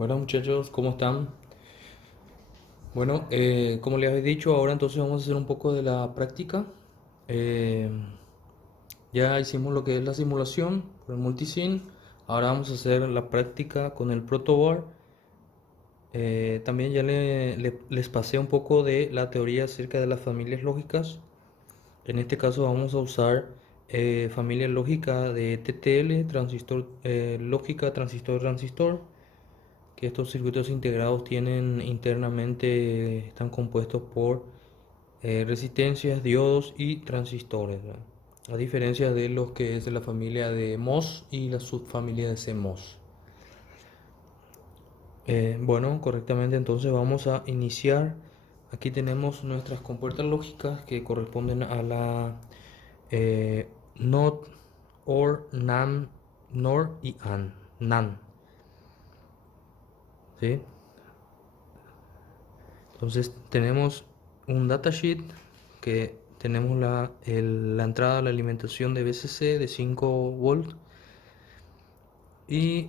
Bueno muchachos, ¿cómo están? Bueno, como les había dicho, ahora entonces vamos a hacer un poco de la práctica. Eh, ya hicimos lo que es la simulación con el multisim. Ahora vamos a hacer la práctica con el protoboard. También ya les pasé un poco de la teoría acerca de las familias lógicas. En este caso vamos a usar familia lógica de TTL, transistor, lógica transistor-transistor, que estos circuitos integrados tienen internamente, están compuestos por resistencias, diodos y transistores, ¿verdad? A diferencia de los que es de la familia de MOS y la subfamilia de CMOS. Bueno, correctamente, entonces vamos a iniciar. Aquí tenemos nuestras compuertas lógicas que corresponden a la NOT, OR, NAND, NOR y NAND. ¿Sí? Entonces tenemos un datasheet que tenemos la entrada, la alimentación de VCC de 5 volts y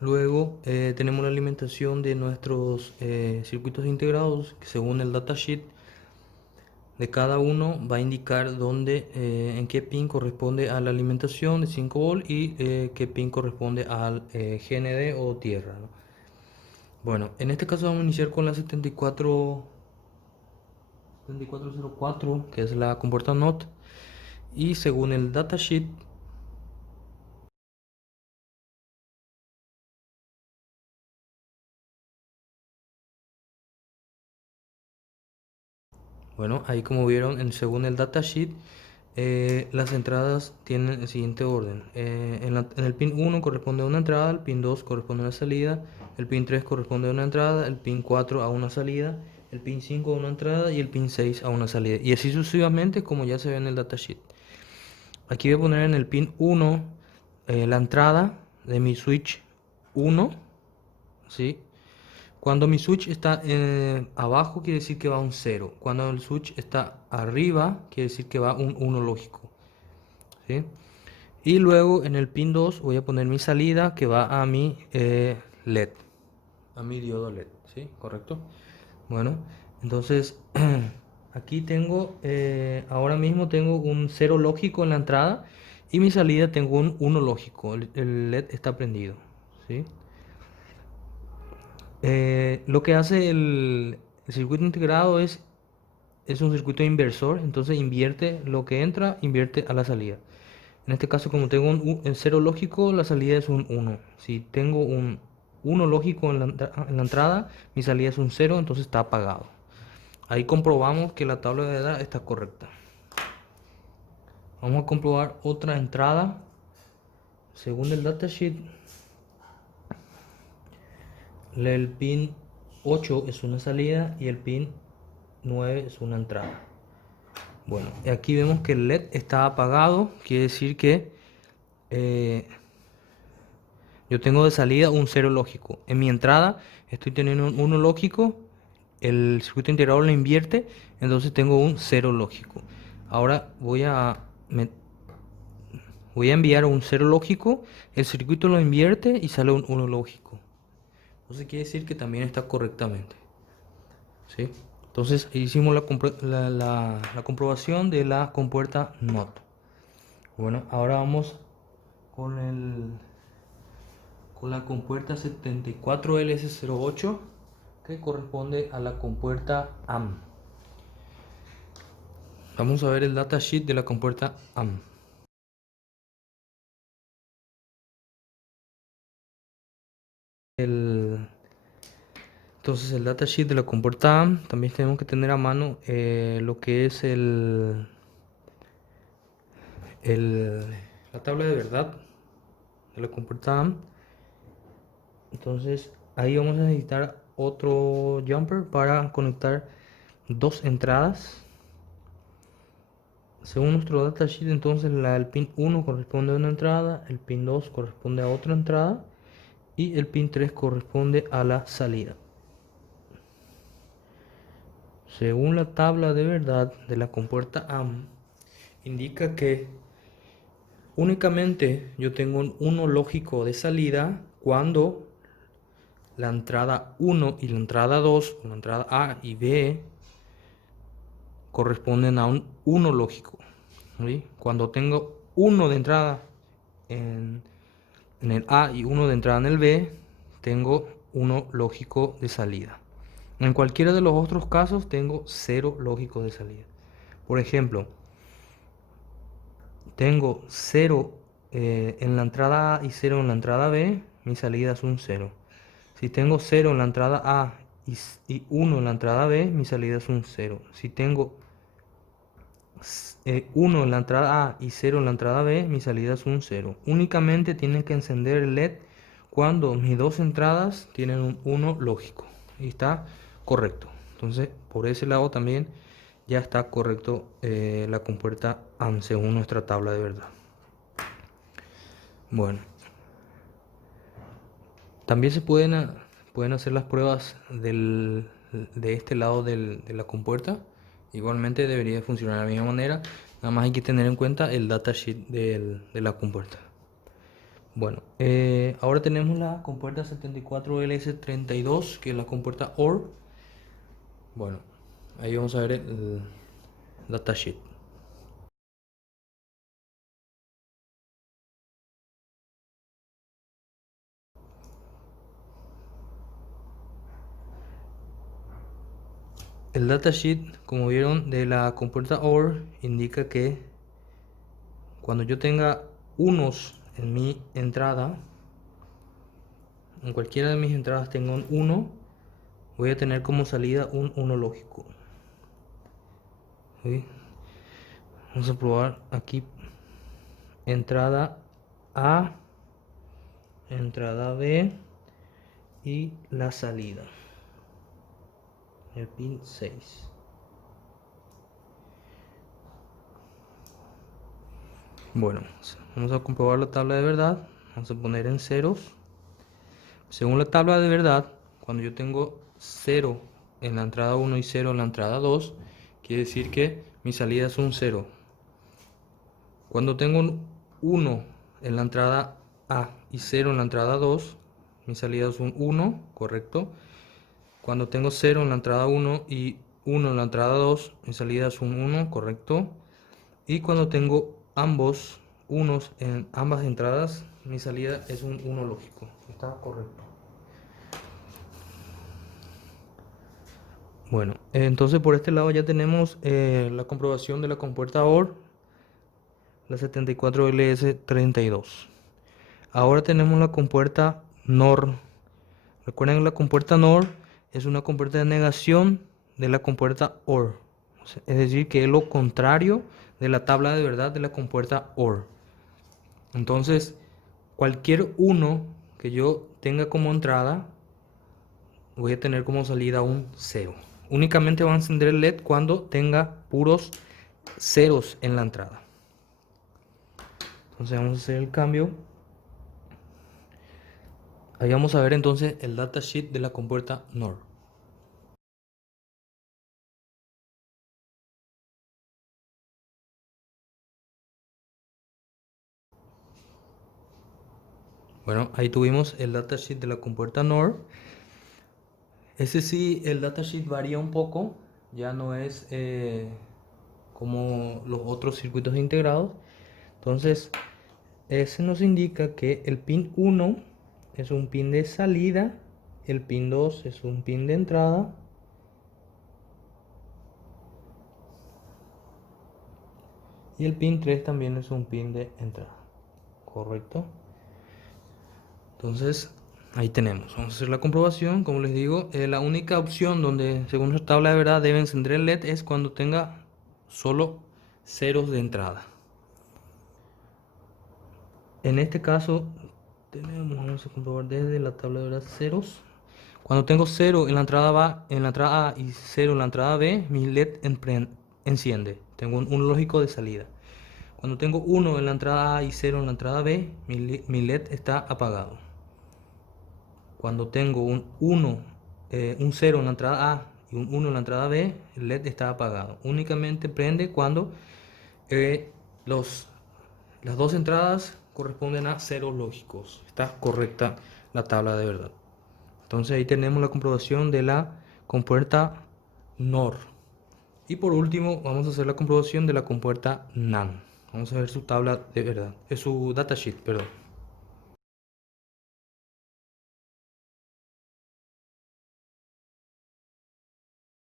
luego tenemos la alimentación de nuestros circuitos integrados que según el datasheet de cada uno va a indicar dónde, en qué pin corresponde a la alimentación de 5 volts y qué pin corresponde al GND o tierra, ¿no? Bueno, en este caso vamos a iniciar con la 7404, que es la compuerta NOT, y según el datasheet, bueno, ahí como vieron, según el datasheet, las entradas tienen el siguiente orden. En el pin 1 corresponde a una entrada, el pin 2 corresponde a una salida, el pin 3 corresponde a una entrada, el pin 4 a una salida, el pin 5 a una entrada y el pin 6 a una salida. Y así sucesivamente como ya se ve en el datasheet. Aquí voy a poner en el pin 1 la entrada de mi switch 1, ¿sí? Cuando mi switch está abajo quiere decir que va un 0. Cuando el switch está arriba quiere decir que va un 1 lógico, ¿sí? Y luego en el pin 2 voy a poner mi salida que va a mi LED, a mi diodo LED, ¿sí? ¿Correcto? Bueno, entonces aquí tengo, ahora mismo tengo un 0 lógico en la entrada y mi salida tengo un 1 lógico, el LED está prendido, ¿sí? Lo que hace el circuito integrado es un circuito inversor, entonces invierte lo que entra, invierte a la salida. En este caso, como tengo un 0 lógico, la salida es un 1. Si tengo un 1 lógico en la entrada, mi salida es un 0, entonces está apagado. Ahí comprobamos que la tabla de edad está correcta. Vamos a comprobar otra entrada. Según el datasheet, el pin 8 es una salida y el pin 9 es una entrada. Bueno, aquí vemos que el LED está apagado, quiere decir que eh, yo tengo de salida un 0 lógico. En mi entrada estoy teniendo un 1 lógico, el circuito integrador lo invierte, entonces tengo un 0 lógico. Ahora voy a enviar un 0 lógico, el circuito lo invierte y sale un 1 lógico. Entonces quiere decir que también está correctamente, ¿sí? Entonces hicimos la comprobación de la compuerta NOT. Bueno, ahora vamos con con la compuerta 74LS08 que corresponde a la compuerta AM. Vamos a ver el datasheet de la compuerta AM. El, entonces el datasheet de la compuerta AM también tenemos que tener a mano lo que es el- la tabla de verdad de la compuerta AM. Entonces ahí vamos a necesitar otro jumper para conectar dos entradas. Según nuestro datasheet, entonces el pin 1 corresponde a una entrada, el pin 2 corresponde a otra entrada y el pin 3 corresponde a la salida. Según la tabla de verdad de la compuerta AM, indica que Únicamente yo tengo un 1 lógico de salida cuando la entrada 1 y la entrada 2, o la entrada A y B, corresponden a un 1 lógico. ¿Sí? Cuando tengo 1 de entrada en el A y 1 de entrada en el B, tengo 1 lógico de salida. En cualquiera de los otros casos tengo 0 lógico de salida. Por ejemplo, tengo 0 en la entrada A y 0 en la entrada B, mi salida es un 0. Si tengo 0 en la entrada A y 1 en la entrada B, mi salida es un 0. Si tengo 1 en la entrada A y 0 en la entrada B, mi salida es un 0. Únicamente tienen que encender el LED cuando mis dos entradas tienen un 1 lógico. Y está correcto. Entonces, por ese lado también ya está correcto la compuerta AND según nuestra tabla de verdad. Bueno, también pueden hacer las pruebas de este lado de la compuerta. Igualmente debería funcionar de la misma manera. Nada más hay que tener en cuenta el datasheet de la compuerta. Bueno, ahora tenemos la compuerta 74LS32, que es la compuerta OR. Bueno, ahí vamos a ver el datasheet. El datasheet, como vieron, de la compuerta OR indica que cuando yo tenga unos en mi entrada, en cualquiera de mis entradas tengo un 1, voy a tener como salida un 1 lógico. ¿Sí? Vamos a probar aquí entrada A, entrada B y la salida, el pin 6. Bueno, vamos a comprobar la tabla de verdad. Vamos a poner en ceros. Según la tabla de verdad, cuando yo tengo 0 en la entrada 1 y 0 en la entrada 2, quiere decir que mi salida es un 0. Cuando tengo un 1 en la entrada A y 0 en la entrada 2, mi salida es un 1, correcto. Cuando tengo 0 en la entrada 1 y 1 en la entrada 2, mi salida es un 1, correcto. Y cuando tengo ambos unos en ambas entradas, mi salida es un 1 lógico. Está correcto. Bueno, entonces por este lado ya tenemos la comprobación de la compuerta OR, la 74LS32. Ahora tenemos la compuerta NOR. Recuerden que la compuerta NOR es una compuerta de negación de la compuerta OR. Es decir, que es lo contrario de la tabla de verdad de la compuerta OR. Entonces, cualquier 1 que yo tenga como entrada, voy a tener como salida un 0. Únicamente va a encender el LED cuando tenga puros ceros en la entrada. Entonces vamos a hacer el cambio. Ahí vamos a ver entonces el datasheet de la compuerta NOR. Bueno, ahí tuvimos el datasheet de la compuerta NOR. Ese sí, el datasheet varía un poco. Ya no es como los otros circuitos integrados. Entonces, ese nos indica que el pin 1 es un pin de salida, el pin 2 es un pin de entrada y el pin 3 también es un pin de entrada. ¿Correcto? Entonces, ahí tenemos. Vamos a hacer la comprobación. Como les digo, la única opción donde, según nuestra tabla de verdad, debe encender el LED es cuando tenga solo ceros de entrada. En este caso, vamos a comprobar desde la tabla de verdad ceros. Cuando tengo 0 en la entrada A y 0 en la entrada B, mi LED enciende. Tengo un lógico de salida. Cuando tengo 1 en la entrada A y 0 en la entrada B, mi LED está apagado. Cuando tengo un 0 en la entrada A y un 1 en la entrada B, el LED está apagado. Únicamente prende cuando los Las dos entradas corresponden a ceros lógicos. Está correcta la tabla de verdad. Entonces ahí tenemos la comprobación de la compuerta NOR. Y por último vamos a hacer la comprobación de la compuerta NAND. Vamos a ver su tabla de verdad, es su datasheet, perdón.